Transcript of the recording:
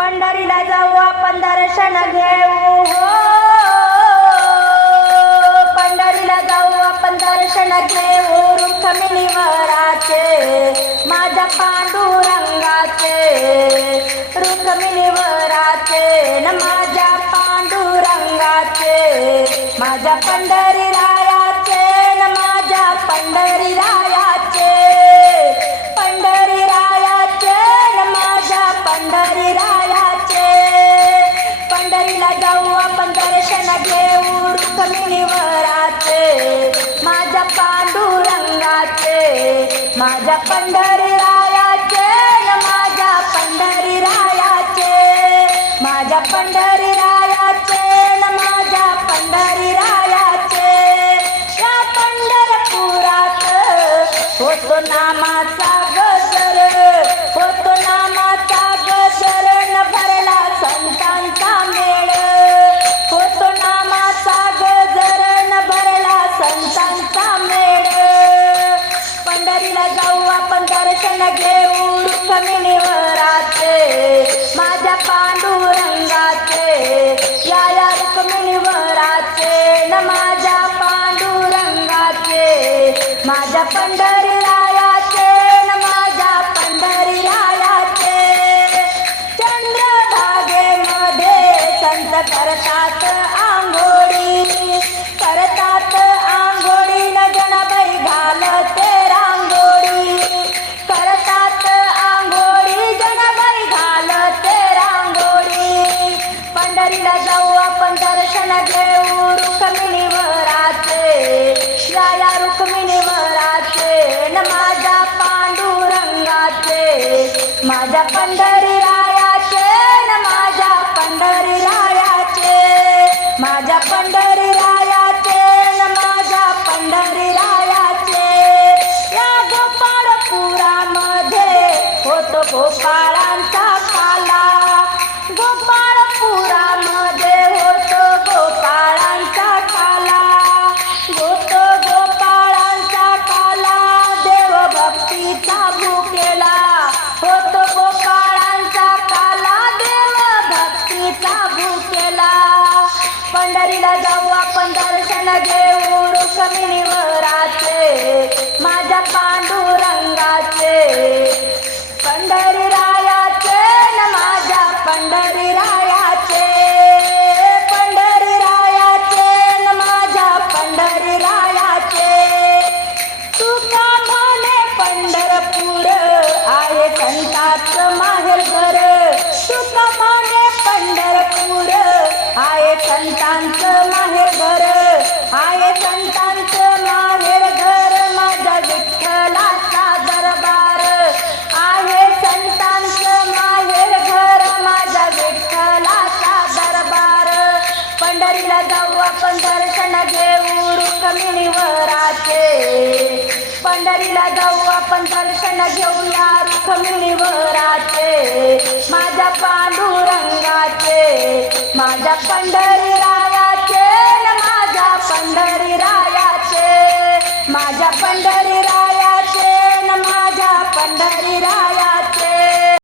पंढरीला जाऊ आपण दर्शन घेऊ. हो पंढरीला जाऊ आपण दर्शन घेऊ. रुक्मिणीवराचे माझ्या पांडुरंगाचे. रुक्मिणीवराचे न माझ्या पांडुरंगाचे. माझ्या पंढरी रायाचे न माझ्या पंढरी राया माझ्या पंढरी रायाचे माझ्या पंढरी रायाचे माझ्या पंढरी रायाचे माझ्या पंढरी रायाचे या पंढरपुरात होतो नामाचा गजर. आपण रुक्मिणीवराचे माझ्या पांडुरंगाचे या या रुक्मिणीवराचे न माझ्या पांडुरंगाचे माझ्या पंढरी रायाचे न माझ्या पंढरी रायाचे चंद्रभागेमध्ये संत करतात आंघोळी करतात माझ्या पंढरी रायाचे न माझ्या पंढरी रायाचे माझ्या पंढरी रायाचे न माझ्या पंढरी रायाचे या गोपाळपुरामध्ये होतो गोपाळांचा पाला. गोपाळ पंढरीला जाऊ आपण दर्शन घेऊ रुक्मिणीवराचे माझ्या पांडुरंगाचे पंढरी रायाचे न माझ्या पंढरी रायाचे पंढरी रायाचे न माझ्या पंढरी रायाचे तुका म्हणे पंढरपूर आहे संताचं माहेर घर. तुका म्हणे पंढरपूर आहे संतांचं रुखमिणीवराचे पंढरीला जाऊ आपण दर्शन घेऊया रुखमिणीवराचे माझ्या पांडुरंगाचे माझ्या पंढरी रायाचे माझ्या पंढरी रायाचे माझ्या पंढरी